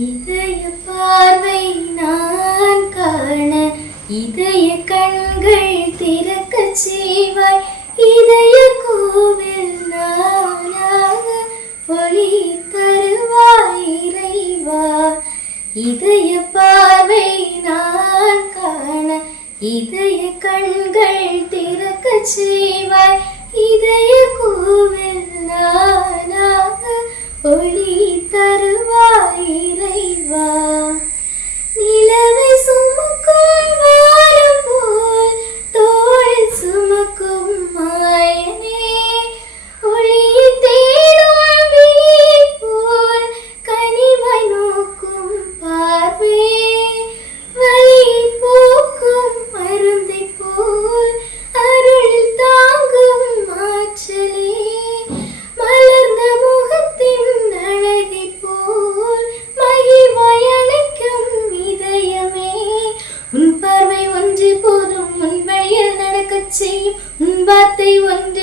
இதய பார்வை நான் காண இதய கண்கள் திறக்கச் செய்வாய். இதய கோவில் நானாக ஒளி தருவாய் இறைவா. இதய பார்வை நான் காண இதய கண்கள் திறக்கச் செய்வாய். இதய கோவில் நானாக ஒளி தருவாய் இறைவா. நிலவை சுமக்கும் வானம் போல் தோளில் சுமக்கும் மாயனே, ஒளியை தேடும் விழியை போல் கனிவாய் நோக்கும் பார்வை, வலியை போக்கும் மருந்தை போல் அருளில் தாங்கும் ஆற்றலே, மலர்ந்த முகத்தின் அழகை போல் மகிழ்வாய் அழைக்கும் இதயமே. உன் பார்வை ஒன்றே போதும் உன் வழியில் நடக்கச் செய்யும், உன் வார்த்தை ஒன்றே